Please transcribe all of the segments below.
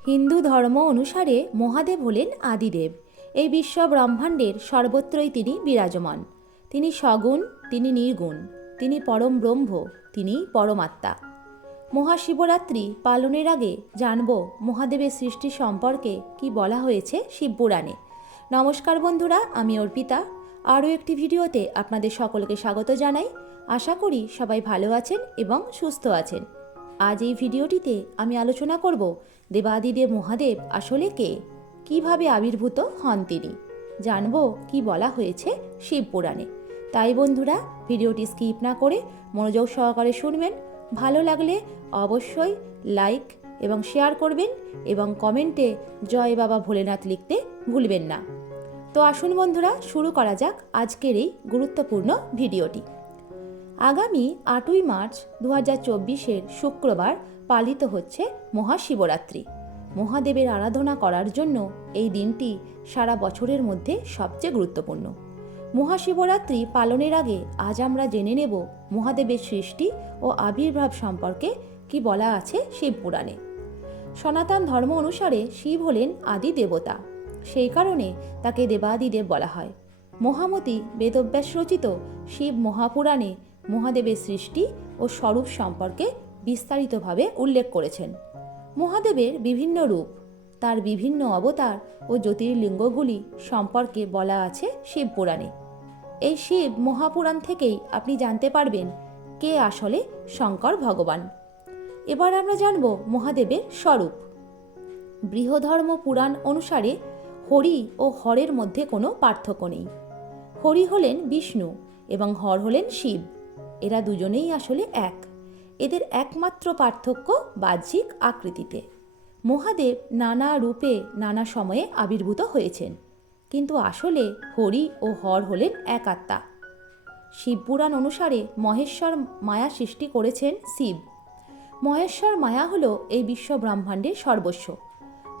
হিন্দু ধর্ম অনুসারে মহাদেব হলেন আদিদেব। এই বিশ্ব ব্রহ্মাণ্ডের সর্বত্রই তিনি বিরাজমান। তিনি সগুণ, তিনি নির্গুণ, তিনি পরম ব্রহ্ম, তিনি পরমাত্মা। মহাশিবরাত্রি পালনের আগে জানব মহাদেবের সৃষ্টি সম্পর্কে কি বলা হয়েছে শিবপুরাণে। নমস্কার বন্ধুরা, আমি অর্পিতা। আরও একটি ভিডিওতে আপনাদের সকলকে স্বাগত জানাই। আশা করি সবাই ভালো আছেন এবং সুস্থ আছেন। আজ এই ভিডিওটিতে আমি আলোচনা করব দেবাদিদেব মহাদেব আসলে কে, কিভাবে আবির্ভূত হন তিনি, জানব কি বলা হয়েছে শিবপুরাণে। তাই বন্ধুরা, ভিডিওটি স্কিপ না করে মনোযোগ সহকারে শুনবেন। ভালো লাগলে অবশ্যই লাইক এবং শেয়ার করবেন এবং কমেন্টে জয় বাবা ভোলেনাথ লিখতে ভুলবেন না। তো আসুন বন্ধুরা, শুরু করা যাক আজকের এই গুরুত্বপূর্ণ ভিডিওটি। আগামী 8ই মার্চ 2024 শুক্রবার পালিত হচ্ছে মহাশিবরাত্রি। মহাদেবের আরাধনা করার জন্য এই দিনটি সারা বছরের মধ্যে সবচেয়ে গুরুত্বপূর্ণ। মহাশিবরাত্রি পালনের আগে আজ আমরা জেনে নেব মহাদেবের সৃষ্টি ও আবির্ভাব সম্পর্কে কি বলা আছে শিবপুরাণে। সনাতন ধর্ম অনুসারে শিব হলেন আদি দেবতা, সেই কারণে তাকে দেবাদিদেব বলা হয়। মহামতি বেদব্যাস রচিত শিব মহাপুরাণে মহাদেবের সৃষ্টি ও স্বরূপ সম্পর্কে বিস্তারিতভাবে উল্লেখ করেছেন। মহাদেবের বিভিন্ন রূপ, তার বিভিন্ন অবতার ও জ্যোতির্লিঙ্গগুলি সম্পর্কে বলা আছে শিবপুরাণে। এই শিব মহাপুরাণ থেকেই আপনি জানতে পারবেন কে আসলে শঙ্কর ভগবান। এবার আমরা জানব মহাদেবের স্বরূপ। বৃহধর্ম পুরাণ অনুসারে হরি ও হরের মধ্যে কোনো পার্থক্য নেই। হরি হলেন বিষ্ণু এবং হর হলেন শিব। এরা দুজনেই আসলে এক। এদের একমাত্র পার্থক্য বাহ্যিক আকৃতিতে। মহাদেব নানা রূপে নানা সময়ে আবির্ভূত হয়েছেন, কিন্তু আসলে হরি ও হর হলেন এক আত্মা। শিবপুরাণ অনুসারে মহেশ্বর মায়া সৃষ্টি করেছেন শিব। মহেশ্বর মায়া হল এই বিশ্ব ব্রহ্মাণ্ডের সর্বস্ব।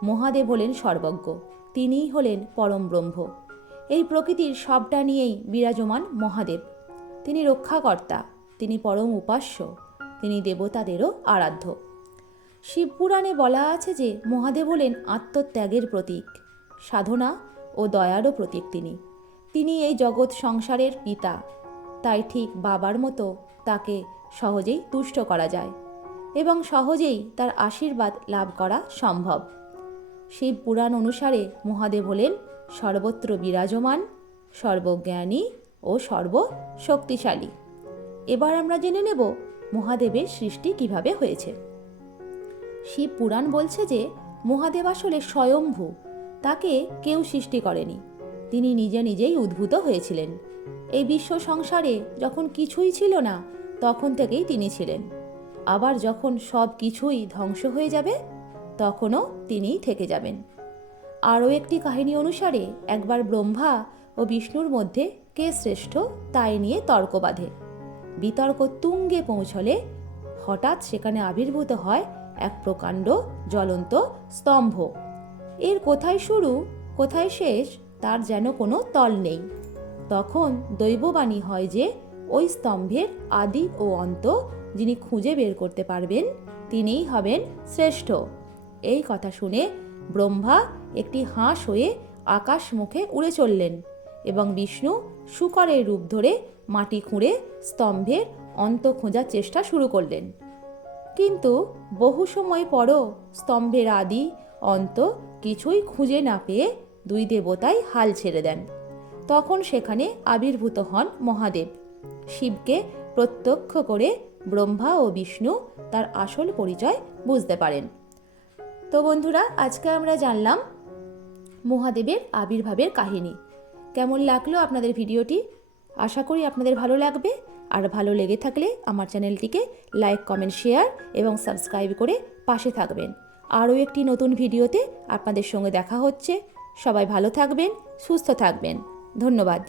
মহাদেব হলেন সর্বজ্ঞ, তিনিই হলেন পরম ব্রহ্ম। এই প্রকৃতির সবটা নিয়েই বিরাজমান মহাদেব। তিনি রক্ষাকর্তা, তিনি পরম উপাস্য, তিনি দেবতাদেরও আরাধ্য। শিবপুরাণে বলা আছে যে মহাদেব হলেন আত্মত্যাগের প্রতীক, সাধনা ও দয়ারও প্রতীক। তিনি এই জগৎ সংসারের পিতা, তাই ঠিক বাবার মতো তাকে সহজেই তুষ্ট করা যায় এবং সহজেই তার আশীর্বাদ লাভ করা সম্ভব। শিবপুরাণ অনুসারে মহাদেব হলেন সর্বত্র বিরাজমান, সর্বজ্ঞানী ও সর্বশক্তিশালী। এবার আমরা জেনে নেব মহাদেবের সৃষ্টি কিভাবে হয়েছে। শিব পুরাণ বলছে যে মহাদেব আসলে স্বয়ম্ভু, তাকে কেউ সৃষ্টি করেনি, তিনি নিজে নিজেই উদ্ভূত হয়েছিলেন। এই বিশ্ব সংসারে যখন কিছুই ছিল না তখন থেকেই তিনি ছিলেন। আবার যখন সব কিছুই ধ্বংস হয়ে যাবে তখনও তিনিই থেকে যাবেন। আরও একটি কাহিনী অনুসারে একবার ব্রহ্মা ও বিষ্ণুর মধ্যে কে শ্রেষ্ঠ তাই নিয়ে তর্ক বাঁধে। বিতর্ক তুঙ্গে পৌঁছলে হঠাৎ সেখানে আবির্ভূত হয় এক প্রকাণ্ড জ্বলন্ত স্তম্ভ। এর কোথায় শুরু কোথায় শেষ তার যেন কোনো তল নেই। তখন দৈববাণী হয় যে ওই স্তম্ভের আদি ও অন্ত যিনি খুঁজে বের করতে পারবেন তিনিই হবেন শ্রেষ্ঠ। এই কথা শুনে ব্রহ্মা একটি হাঁস হয়ে আকাশ মুখে উড়ে চললেন এবং বিষ্ণু শূকরের রূপ ধরে মাটি খুঁড়ে স্তম্ভের অন্ত খোঁজার চেষ্টা শুরু করলেন। কিন্তু বহু সময় পরও স্তম্ভের আদি অন্ত কিছুই খুঁজে না পেয়ে দুই দেবতাই হাল ছেড়ে দেন। তখন সেখানে আবির্ভূত হন মহাদেব। শিবকে প্রত্যক্ষ করে ব্রহ্মা ও বিষ্ণু তার আসল পরিচয় বুঝতে পারেন। তো বন্ধুরা, আজকে আমরা জানলাম মহাদেবের আবির্ভাবের কাহিনী। কেমন লাগলো আপনাদের ভিডিওটি? আশা করি আপনাদের ভালো লাগবে। আর ভালো লেগে থাকলে আমার চ্যানেলটিকে লাইক, কমেন্ট, শেয়ার এবং সাবস্ক্রাইব করে পাশে থাকবেন। আরও একটি নতুন ভিডিওতে আপনাদের সঙ্গে দেখা হচ্ছে। সবাই ভালো থাকবেন, সুস্থ থাকবেন। ধন্যবাদ।